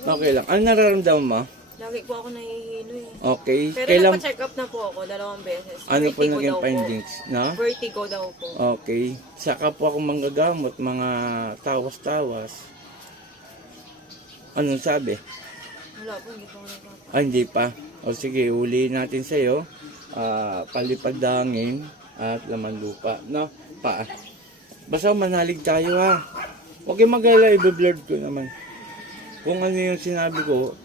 Okay lang. Ano nararamdaman mo? Lagi po ako nahihilo eh. Okay. Pero Kailan, nagpa-check up na po ako 2 beses. ano po Vertigo naging daw findings? No? Po. Vertigo daw po. Okay. Saka po ako manggagamot, mga tawas-tawas. Anong sabi? Wala po, hindi po ako nagpapa. Ah, hindi pa. O sige, uli natin sa'yo. Palipad dangin at laman lupa. No? Pa. Basta manalig tayo ha. Huwag kayong mag-alala, i-blurred ko naman. Kung ano yung sinabi ko,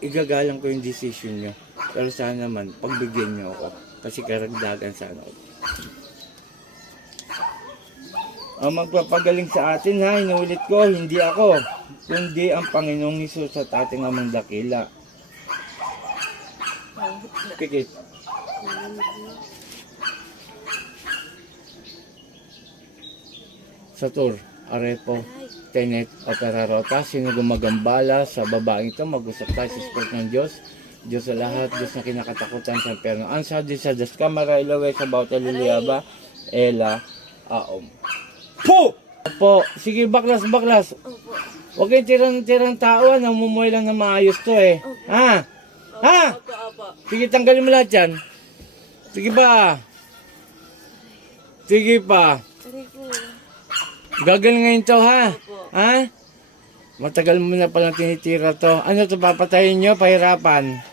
igagalang ko yung decision nyo. Pero sana naman, pagbigyan nyo ako. Kasi karagdagan sana ako. Ang magpapagaling sa atin ha, inuulit ko, hindi ako. Kundi ang Panginoong Hesus at ating amang dakila. Pikit. Satur, Arepo, Tenet, Opera Rota, sino gumagambala sa babaeng ito, mag-usap tayo sa Spirit ng Diyos. Diyos sa lahat, Diyos na kinakatakutan sa perno. Ansa di sa das kamara ilawe sa bawat liliyaba, Ela, Aom. Po! Po, sige baklas. Opo. Huwag kayong tirang tao, namumuhay lang na maayos to eh. Ha? Ha? Opo. Sige, tanggalin mo lahat yan. Sige pa. Sige pa. Aray po. Gagaling ngayon to ha? Opo. Ha? Matagal mo na palang tinitira to. Ano to, papatayin nyo? Pahirapan.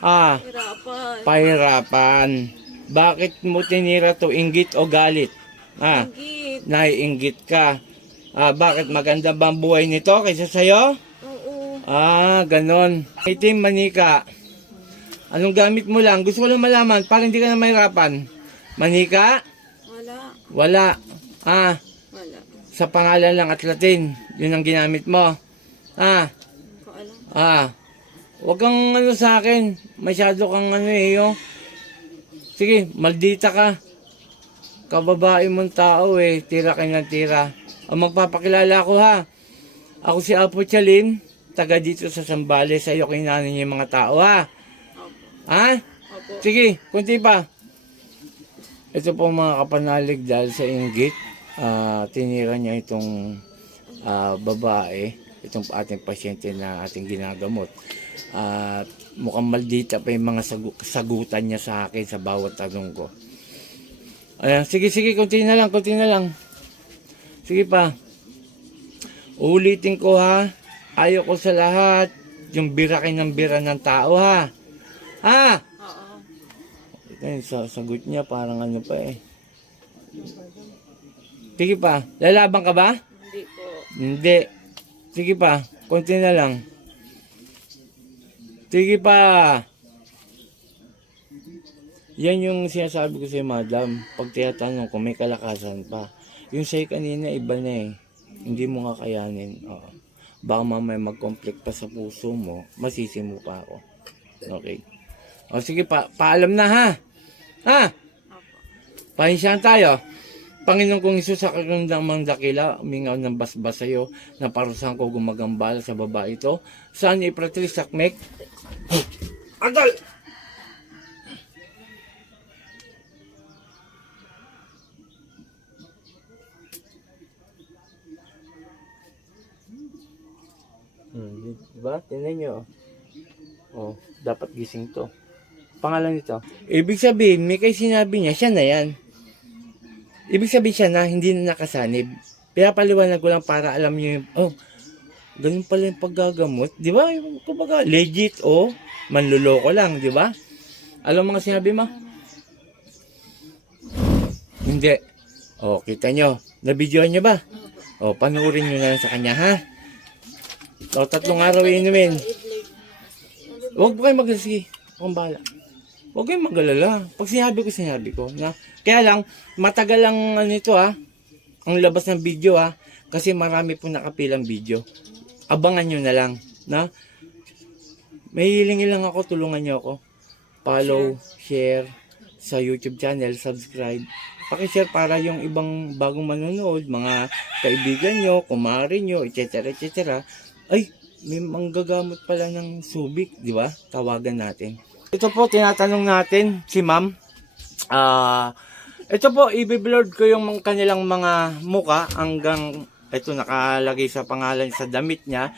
Ah, Hirapan. pahirapan. Bakit mo tinira to? Inggit o galit? Ah, Git. naiinggit ka. Ah, bakit maganda ba ang buhay nito kaysa sa'yo? Oo. Ah, ganon. Itim, manika. Anong gamit mo lang? Gusto ko lang malaman para hindi ka na mahirapan. Manika? Wala. Wala. Ah, Wala. sa pangalan lang at Latin. Yun ang ginamit mo. Ah, Hindi ko alam. huwag kang ano sa akin. Masyado kang ano eh, yo. Sige, maldita ka. Kababae mong tao eh. Tira kayo ng tira. Ang magpapakilala ko ha. Ako si Apo Chalin. Taga dito sa Sambales. Sa'yo kinanin niyo yung mga tao ha. Opo. Ha? Opo. Sige, kunti pa. Ito po mga kapanalig dahil sa inggit. Tinira niya itong babae. Itong ating pasyente na ating ginagamot. At mukhang maldita pa yung mga sagutan niya sa akin sa bawat tanong ko. Ayan, sige, kunti na lang. Sige pa. Ulitin ko ha. Ayaw ko sa lahat yung birakin ng bira ng tao ha. Ha? Oo. Ito yung sagot niya parang ano pa eh. Sige pa. Lalaban ka ba? Hindi po. Hindi. Sige pa. Konti na lang. Sige pa. Yan yung sinasabi ko sa madam. Pag tinatanong ko, may kalakasan pa. Yung sa'yo kanina, iba na eh. Hindi mo nga kayanin. Oo. Baka mamaya mag-conflict pa sa puso mo, masisi mo pa ako. Okay. O sige pa, paalam na ha. Ha? Opo. Pahinsyahan tayo. Panginoon kong Hesus, sa karamdamang dakila, umingaw ng basbas sa'yo, na parusahan ko gumagambala sa babae ito. Saan ipratri sakmek? Agal! Diba? Tingnan nyo. Oh, dapat gising to. Pangalan nito. Ibig sabihin, may kayo sinabi niya, siya na yan. Ibig sabihin siya na, hindi na nakasanib. Pinapaliwanag ko lang para alam niyo yung, oh, ganun pala yung paggagamot. Di ba? Kumbaga, legit, oh. Manluloko lang, di ba? Alam mo mga sinabi mo? Hindi. Oh, kita nyo. Na-videoan nyo ba? Oh, panuorin nyo na lang sa kanya, ha? So, 3 araw inumin. Huwag po kayo mag-sige. Huwag bahala. Huwag kayong mag-alala. Pag sinabi ko. Na, kaya lang, matagal lang nito ha. Ang labas ng video ha. Kasi marami po nakapilang video. Abangan nyo na lang. Na? May hiling lang ako. Tulungan nyo ako. Follow, share sa YouTube channel, subscribe. Pakishare para yung ibang bagong manonood, mga kaibigan nyo, kumare nyo, etc. Ay, may manggagamot pala ng Subic, di ba? Tawagan natin. Ito po, tinatanong natin si ma'am. Ito po, i-blurred ko yung kanilang mga muka hanggang ito nakalagay sa pangalan sa damit niya.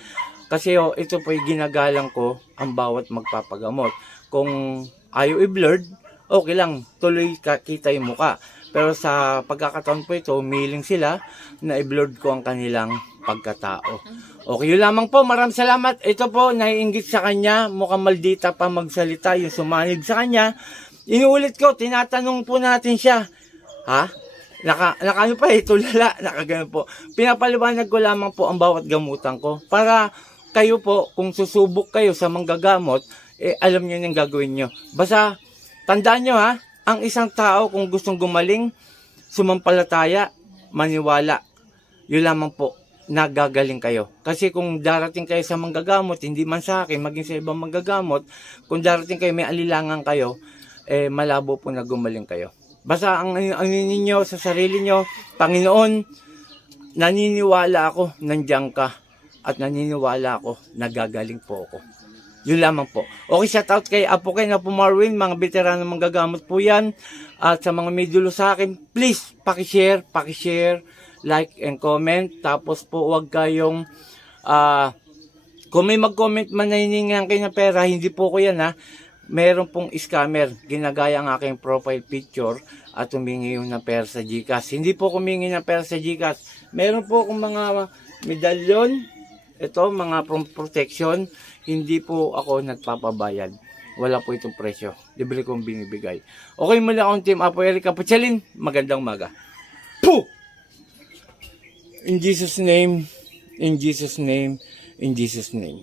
Kasi ito po yung ginagalang ko ang bawat magpapagamot. Kung ayaw i-blurred, okay lang, tuloy kita yung muka. Pero sa pagkakataon po ito, umiling sila na i-blurred ko ang kanilang pagkatao. Okay, yun lamang po. Maraming salamat. Ito po, naiinggit sa kanya. Mukhang maldita pa magsalita yung sumanig sa kanya. Inuulit ko, tinatanong po natin siya. Ha? Ano pa tulala. Nakagano po. Pinapaliwanag ko lamang po ang bawat gamutan ko. Para kayo po, kung susubok kayo sa manggagamot, alam nyo yung gagawin nyo. Basta, tandaan nyo ha, ang isang tao kung gustong gumaling, sumampalataya, maniwala, yun lamang po, nagagaling kayo. Kasi kung darating kayo sa manggagamot, hindi man sa akin, maging sa ibang manggagamot, kung darating kayo, may alilangan kayo, malabo po na gumaling kayo. Basta ang ninyo sa sarili nyo, Panginoon, naniniwala ako, nandiyan ka, at naniniwala ako, nagagaling po ako. Yun lamang po. Okay, shout out kay Apo Ken, Apo Marwin, mga veterano manggagamot po yan. At sa mga may dulo sa akin, please, pakishare, like and comment. Tapos po, huwag kayong, kung may mag-comment man na hiningan kayo ng pera, hindi po ko yan ha. Meron pong scammer, ginagaya ang aking profile picture at humingi yung ng pera sa GCash. Hindi po humingi ng pera sa GCash. Meron po akong mga medalyon, ito, mga protection, hindi po ako nagpapabayad. Wala po itong presyo. Libre kong binibigay. Okay, mula akong Team Apo Eric Caputsalin. Magandang maga. Puh! In Jesus' name, in Jesus' name, in Jesus' name.